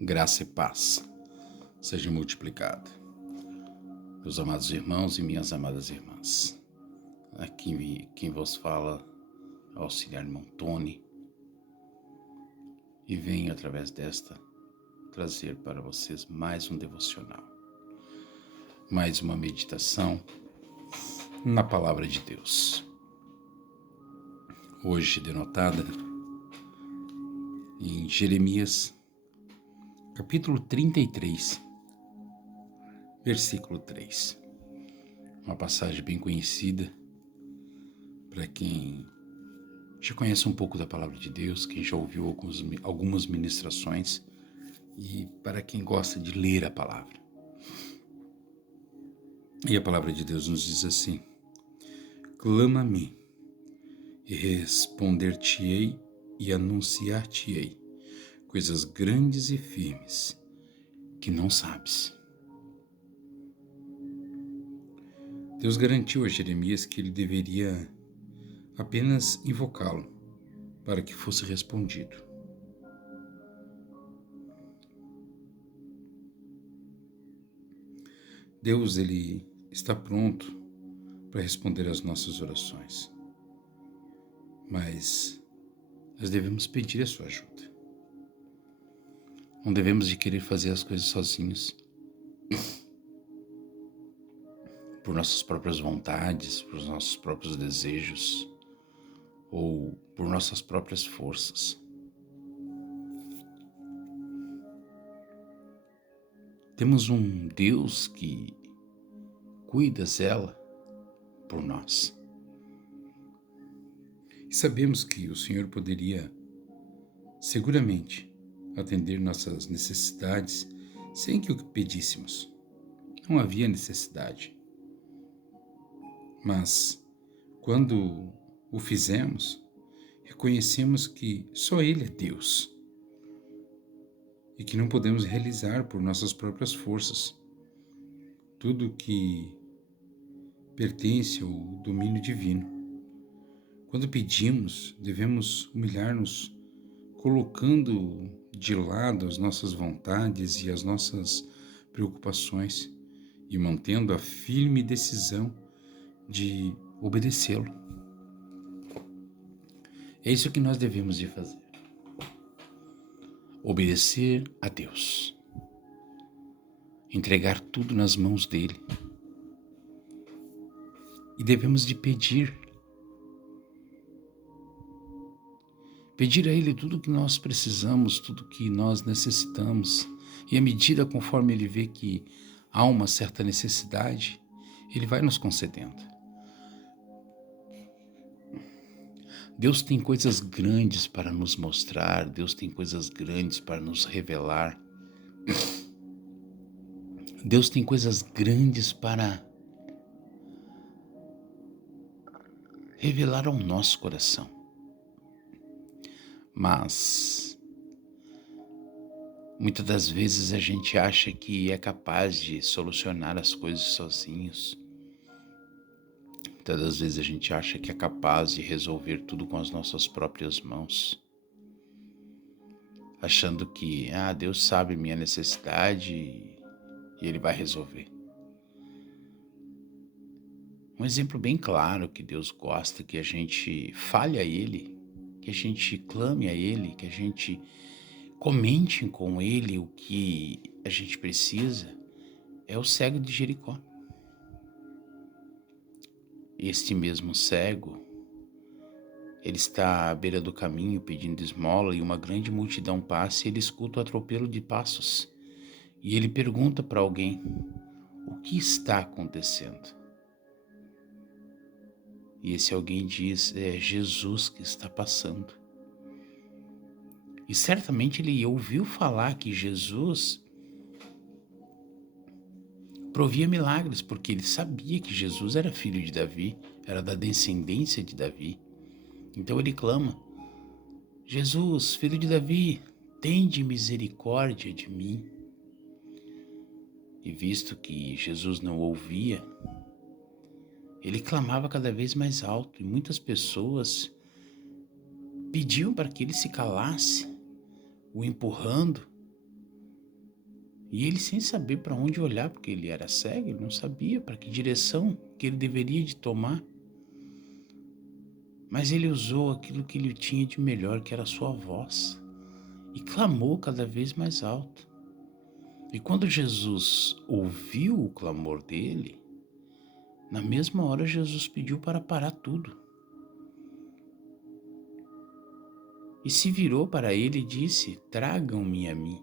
Graça e paz seja multiplicada. Meus amados irmãos e minhas amadas irmãs, aqui quem vos fala é o auxiliar irmão Tony e venho através desta trazer para vocês mais um devocional, mais uma meditação na Palavra de Deus. Hoje denotada em Jeremias, capítulo 33, versículo 3. Uma passagem bem conhecida para quem já conhece um pouco da Palavra de Deus, quem já ouviu algumas ministrações e para quem gosta de ler a Palavra. E a Palavra de Deus nos diz assim: clama a mim e responder-te-ei e anunciar-te-ei coisas grandes e firmes que não sabes. Deus garantiu a Jeremias que ele deveria apenas invocá-lo para que fosse respondido. Deus, ele está pronto para responder às nossas orações, mas nós devemos pedir a sua ajuda. Não devemos de querer fazer as coisas sozinhos, por nossas próprias vontades, por nossos próprios desejos ou por nossas próprias forças. Temos um Deus que cuida, zela por nós. E sabemos que o Senhor poderia seguramente atender nossas necessidades sem que o pedíssemos. Não havia necessidade. Mas, quando o fizemos, reconhecemos que só Ele é Deus e que não podemos realizar por nossas próprias forças tudo que pertence ao domínio divino. Quando pedimos, devemos humilhar-nos, colocando de lado as nossas vontades e as nossas preocupações e mantendo a firme decisão de obedecê-lo. É isso que nós devemos de fazer. Obedecer a Deus. Entregar tudo nas mãos dele. E devemos de pedir. Pedir a ele tudo que nós precisamos, tudo que nós necessitamos. E à medida conforme ele vê que há uma certa necessidade, ele vai nos concedendo. Deus tem coisas grandes para nos mostrar, Deus tem coisas grandes para nos revelar. Deus tem coisas grandes para revelar ao nosso coração. Mas muitas das vezes a gente acha que é capaz de solucionar as coisas sozinhos. Muitas das vezes a gente acha que é capaz de resolver tudo com as nossas próprias mãos, achando que Deus sabe minha necessidade e Ele vai resolver. Um exemplo bem claro que Deus gosta que a gente fale a Ele, que a gente clame a Ele, que a gente comente com Ele o que a gente precisa, é o cego de Jericó. Este mesmo cego, ele está à beira do caminho pedindo esmola e uma grande multidão passa e ele escuta o atropelo de passos. E ele pergunta para alguém: o que está acontecendo? E esse alguém diz: é Jesus que está passando. E certamente ele ouviu falar que Jesus provia milagres, porque ele sabia que Jesus era filho de Davi, era da descendência de Davi. Então ele clama: Jesus, filho de Davi, tende misericórdia de mim. E visto que Jesus não ouvia, ele clamava cada vez mais alto e muitas pessoas pediam para que ele se calasse, o empurrando, E ele, sem saber para onde olhar, porque ele era cego, ele não sabia para que direção que ele deveria de tomar. Mas ele usou aquilo que ele tinha de melhor, que era a sua voz, e clamou cada vez mais alto. E quando Jesus ouviu o clamor dele, na mesma hora Jesus pediu para parar tudo. E se virou para ele e disse: tragam-me a mim.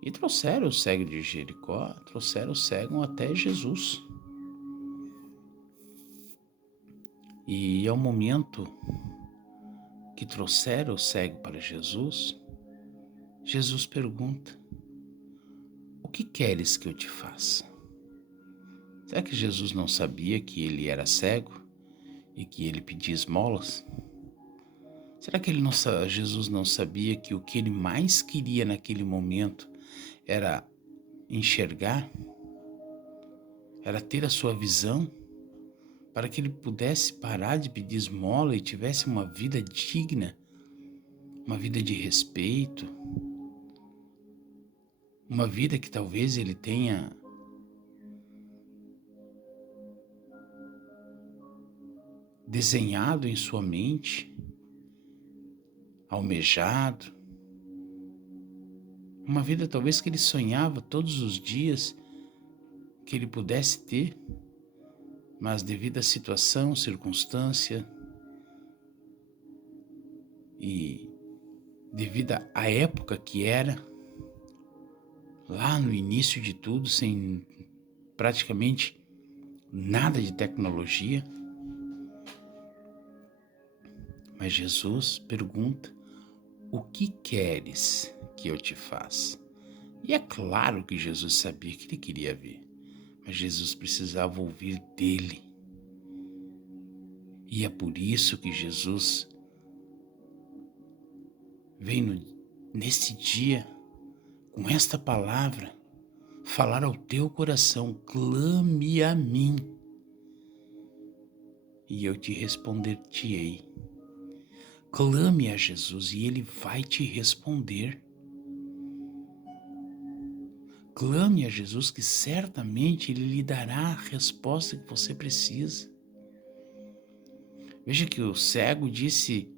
E trouxeram o cego de Jericó, trouxeram o cego até Jesus. E ao momento que trouxeram o cego para Jesus, Jesus pergunta: o que queres que eu te faça? Será que Jesus não sabia que ele era cego e que ele pedia esmolas? Será que Jesus não sabia que o que ele mais queria naquele momento era enxergar, era ter a sua visão, para que ele pudesse parar de pedir esmola e tivesse uma vida digna, uma vida de respeito, uma vida que talvez ele tenha desenhado em sua mente, almejado, uma vida talvez que ele sonhava todos os dias que ele pudesse ter, mas devido à situação, circunstância e devido à época que era, lá no início de tudo, sem praticamente nada de tecnologia, mas Jesus pergunta: o que queres que eu te faça? E é claro que Jesus sabia que ele queria ver, mas Jesus precisava ouvir dele. E é por isso que Jesus vem nesse dia, com esta palavra, falar ao teu coração: clame a mim, e eu te responder-te-ei. Clame a Jesus e ele vai te responder. Clame a Jesus que certamente ele lhe dará a resposta que você precisa. Veja que o cego disse: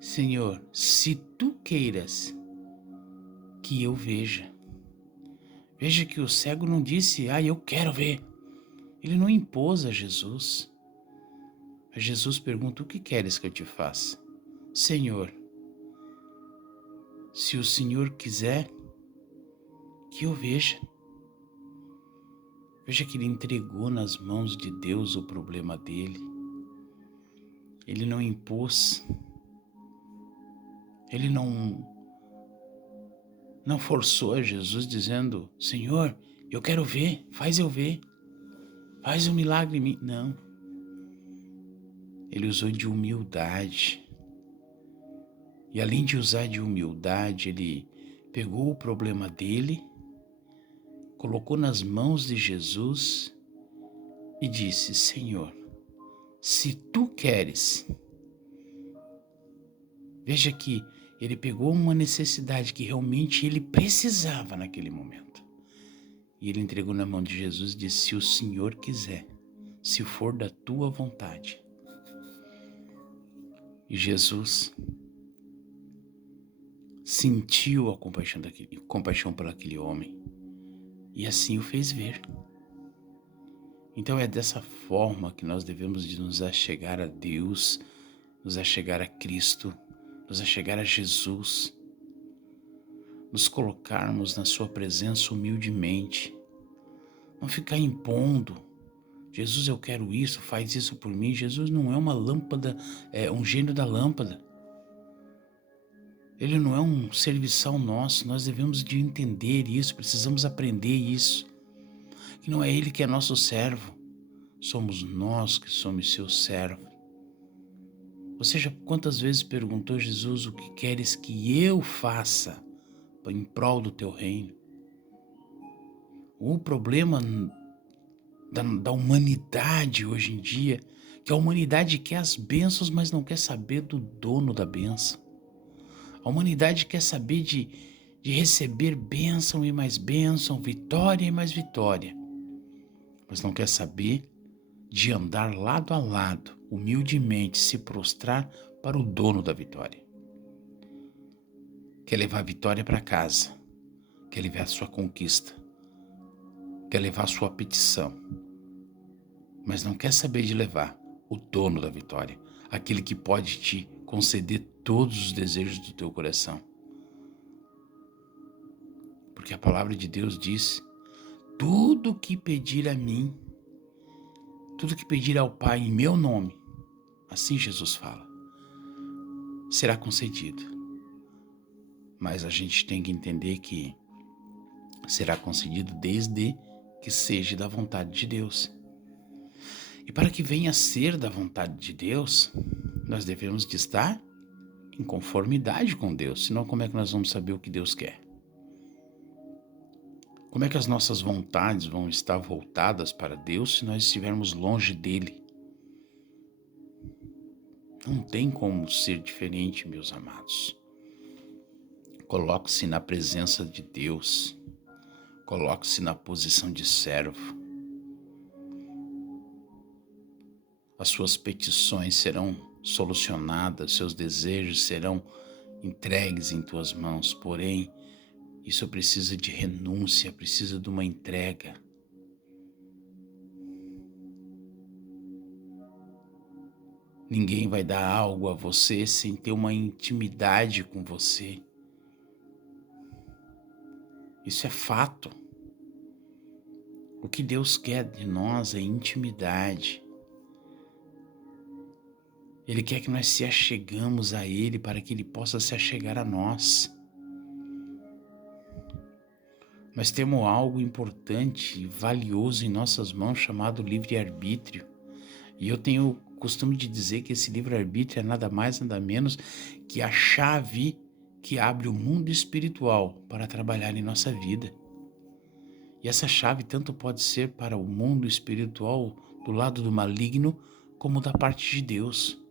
Senhor, se tu queiras que eu veja. Veja que o cego não disse: eu quero ver. Ele não impôs a Jesus. Mas Jesus pergunta: o que queres que eu te faça? Senhor, se o Senhor quiser que eu veja. Veja que ele entregou nas mãos de Deus o problema dele. Ele não impôs. Ele não forçou a Jesus dizendo: Senhor, eu quero ver, faz eu ver. Faz um milagre em mim. Não. Ele usou de humildade. E além de usar de humildade, ele pegou o problema dele, colocou nas mãos de Jesus e disse: Senhor, se tu queres. Veja que ele pegou uma necessidade que realmente ele precisava naquele momento. E ele entregou na mão de Jesus e disse: se o Senhor quiser, se for da tua vontade. E Jesus sentiu a compaixão por aquele homem e assim o fez ver. Então é dessa forma que nós devemos de nos achegar a Deus, nos achegar a Cristo, nos achegar a Jesus, nos colocarmos na sua presença humildemente, não ficar impondo: Jesus, eu quero isso, faz isso por mim. Jesus não é uma lâmpada, é um gênio da lâmpada. Ele não é um serviçal nosso, nós devemos de entender isso, precisamos aprender isso, que não é Ele que é nosso servo, somos nós que somos seu servo. Você já quantas vezes perguntou a Jesus: o que queres que eu faça em prol do teu reino? O problema da humanidade hoje em dia, que a humanidade quer as bênçãos, mas não quer saber do dono da bênção. A humanidade quer saber de de receber bênção e mais bênção, vitória e mais vitória, mas não quer saber de andar lado a lado, humildemente se prostrar para o dono da vitória. Quer levar a vitória para casa, quer levar a sua conquista, quer levar a sua petição, mas não quer saber de levar o dono da vitória, aquele que pode te conceder todos os desejos do teu coração. Porque a palavra de Deus diz: tudo que pedir a mim, tudo que pedir ao Pai em meu nome, assim Jesus fala, será concedido. Mas a gente tem que entender que será concedido desde que seja da vontade de Deus. E para que venha a ser da vontade de Deus, nós devemos de estar em conformidade com Deus, senão como é que nós vamos saber o que Deus quer? Como é que as nossas vontades vão estar voltadas para Deus se nós estivermos longe dele? Não tem como ser diferente, meus amados. Coloque-se na presença de Deus. Coloque-se na posição de servo. As suas petições serão solucionadas, seus desejos serão entregues em tuas mãos. Porém, isso precisa de renúncia, precisa de uma entrega. Ninguém vai dar algo a você sem ter uma intimidade com você. Isso é fato. O que Deus quer de nós é intimidade. Ele quer que nós se achegamos a Ele para que Ele possa se achegar a nós. Nós temos algo importante e valioso em nossas mãos chamado livre-arbítrio. E eu tenho o costume de dizer que esse livre-arbítrio é nada mais, nada menos que a chave que abre o mundo espiritual para trabalhar em nossa vida. E essa chave tanto pode ser para o mundo espiritual do lado do maligno, como da parte de Deus.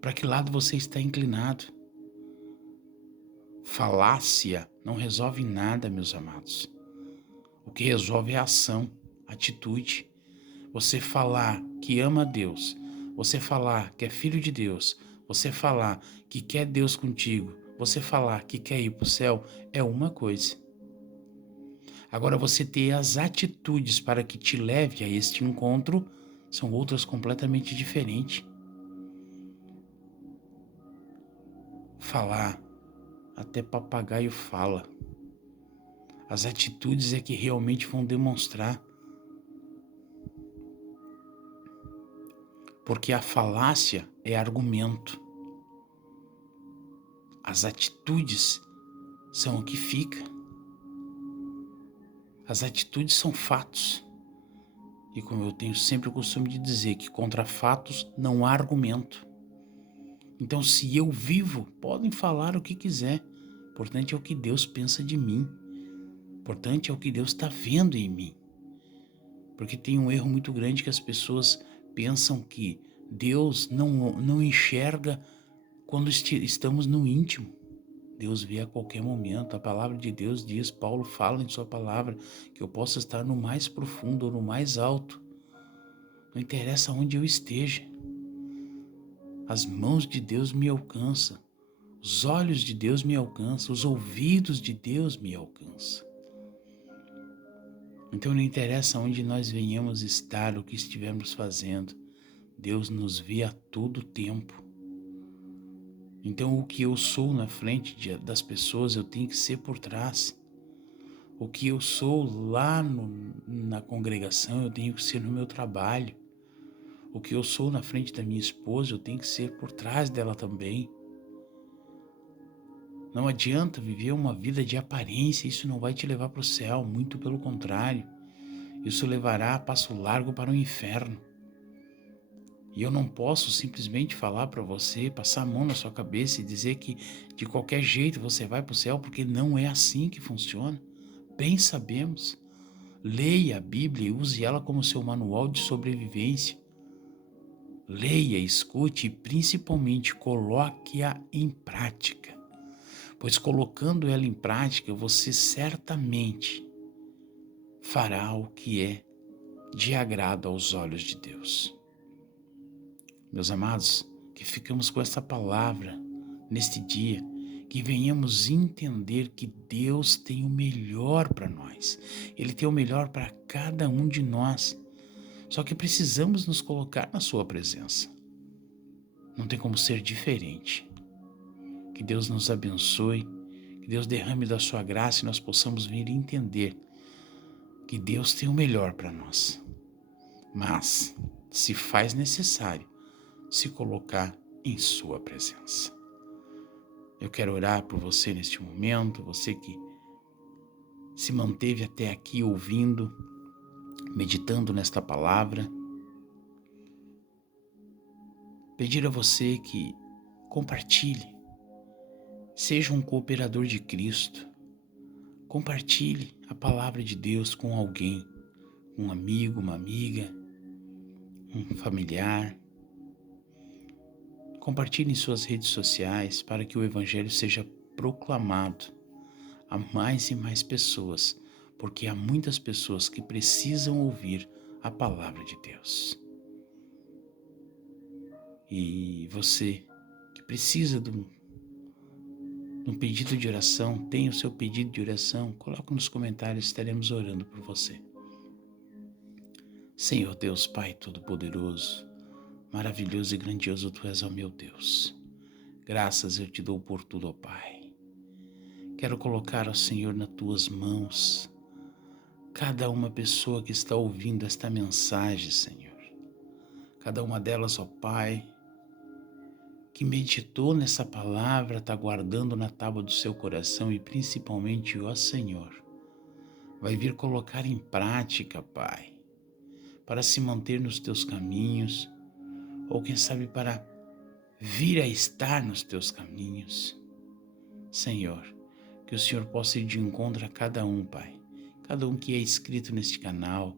Para que lado você está inclinado? Falácia não resolve nada, meus amados. O que resolve é a ação, a atitude. Você falar que ama a Deus, você falar que é filho de Deus, você falar que quer Deus contigo, você falar que quer ir para o céu, é uma coisa. Agora, você ter as atitudes para que te leve a este encontro são outras completamente diferentes. Falar, até papagaio fala. As atitudes é que realmente vão demonstrar. Porque a falácia é argumento. As atitudes são o que fica. As atitudes são fatos. E como eu tenho sempre o costume de dizer, que contra fatos não há argumento. Então, se eu vivo, podem falar o que quiser. Importante é o que Deus pensa de mim. Importante é o que Deus está vendo em mim. Porque tem um erro muito grande que as pessoas pensam que Deus não enxerga quando estamos no íntimo. Deus vê a qualquer momento. A palavra de Deus diz, Paulo fala em sua palavra, que eu possa estar no mais profundo ou no mais alto. Não interessa onde eu esteja. As mãos de Deus me alcançam. Os olhos de Deus me alcançam. Os ouvidos de Deus me alcançam. Então não interessa onde nós venhamos estar, o que estivermos fazendo. Deus nos vê a todo tempo. Então o que eu sou na frente das pessoas, eu tenho que ser por trás. O que eu sou lá na congregação, eu tenho que ser no meu trabalho. O que eu sou na frente da minha esposa, eu tenho que ser por trás dela também. Não adianta viver uma vida de aparência, isso não vai te levar para o céu, muito pelo contrário. Isso levará a passo largo para o inferno. E eu não posso simplesmente falar para você, passar a mão na sua cabeça e dizer que de qualquer jeito você vai para o céu, porque não é assim que funciona. Bem sabemos. Leia a Bíblia e use ela como seu manual de sobrevivência. Leia, escute e principalmente coloque-a em prática. pois colocando ela em prática, você certamente fará o que é de agrado aos olhos de Deus. Meus amados, que ficamos com essa palavra neste dia, que venhamos entender que Deus tem o melhor para nós. Ele tem o melhor para cada um de nós. Só que precisamos nos colocar na sua presença. Não tem como ser diferente. Que Deus nos abençoe, que Deus derrame da sua graça e nós possamos vir entender que Deus tem o melhor para nós. Mas, se faz necessário, se colocar em sua presença. Eu quero orar por você neste momento, você que se manteve até aqui ouvindo, meditando nesta palavra. Pedir a você que compartilhe, seja um cooperador de Cristo. Compartilhe a palavra de Deus com alguém, um amigo, uma amiga, um familiar. Compartilhe em suas redes sociais para que o Evangelho seja proclamado a mais e mais pessoas, porque há muitas pessoas que precisam ouvir a palavra de Deus. E você que precisa de um pedido de oração, tem o seu pedido de oração, coloque nos comentários, estaremos orando por você. Senhor Deus, Pai Todo-Poderoso, maravilhoso e grandioso Tu és, ó meu Deus. Graças eu te dou por tudo, ó Pai. Quero colocar, ó Senhor, nas Tuas mãos cada uma pessoa que está ouvindo esta mensagem, Senhor. Cada uma delas, ó Pai, que meditou nessa palavra, está guardando na tábua do seu coração e principalmente, ó Senhor, vai vir colocar em prática, Pai, para se manter nos Teus caminhos, ou quem sabe para vir a estar nos Teus caminhos. Senhor, que o Senhor possa ir de encontro a cada um, Pai, cada um que é inscrito neste canal,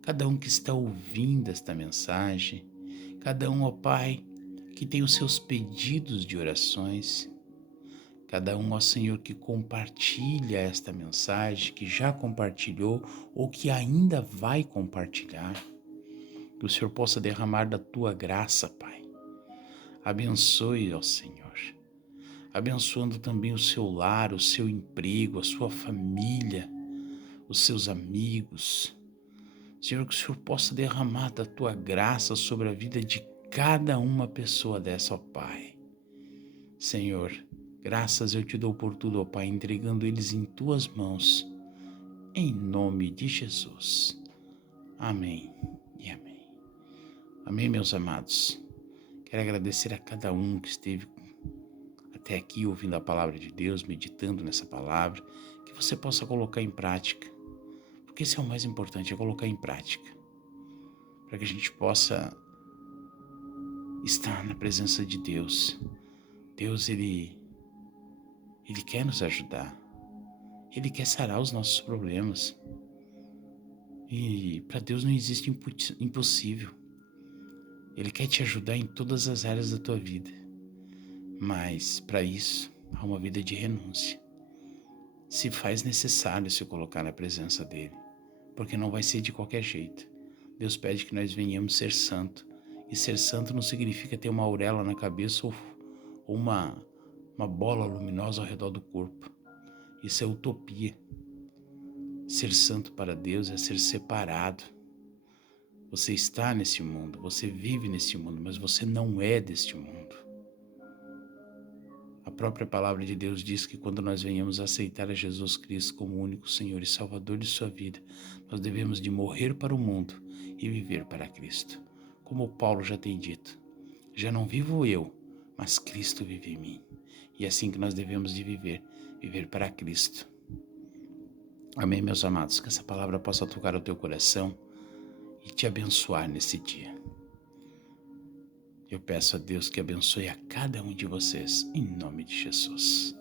cada um que está ouvindo esta mensagem, cada um, ó Pai, que tem os seus pedidos de orações, cada um, ó Senhor, que compartilha esta mensagem, que já compartilhou ou que ainda vai compartilhar, que o Senhor possa derramar da Tua graça, Pai. Abençoe, ó Senhor, abençoando também o seu lar, o seu emprego, a sua família, os seus amigos. Senhor, que o Senhor possa derramar da Tua graça sobre a vida de cada uma pessoa dessa, ó Pai. Senhor, graças eu te dou por tudo, ó Pai, entregando eles em Tuas mãos, em nome de Jesus. Amém e amém. Amém, meus amados. Quero agradecer a cada um que esteve até aqui ouvindo a palavra de Deus, meditando nessa palavra, que você possa colocar em prática, porque esse é o mais importante, é colocar em prática, para que a gente possa estar na presença de Deus. Deus, Ele quer nos ajudar. Ele quer sarar os nossos problemas. E para Deus não existe impossível. Ele quer te ajudar em todas as áreas da tua vida. Mas para isso, há uma vida de renúncia. Se faz necessário se colocar na presença dEle, porque não vai ser de qualquer jeito. Deus pede que nós venhamos ser santo. E ser santo não significa ter uma auréola na cabeça ou uma bola luminosa ao redor do corpo. Isso é utopia. Ser santo para Deus é ser separado. Você está nesse mundo, você vive nesse mundo, mas você não é deste mundo. A própria palavra de Deus diz que quando nós venhamos aceitar a Jesus Cristo como único Senhor e Salvador de sua vida, nós devemos de morrer para o mundo e viver para Cristo. Como Paulo já tem dito, já não vivo eu, mas Cristo vive em mim. E é assim que nós devemos de viver para Cristo. Amém, meus amados, que essa palavra possa tocar o teu coração e te abençoar nesse dia. Eu peço a Deus que abençoe a cada um de vocês, em nome de Jesus.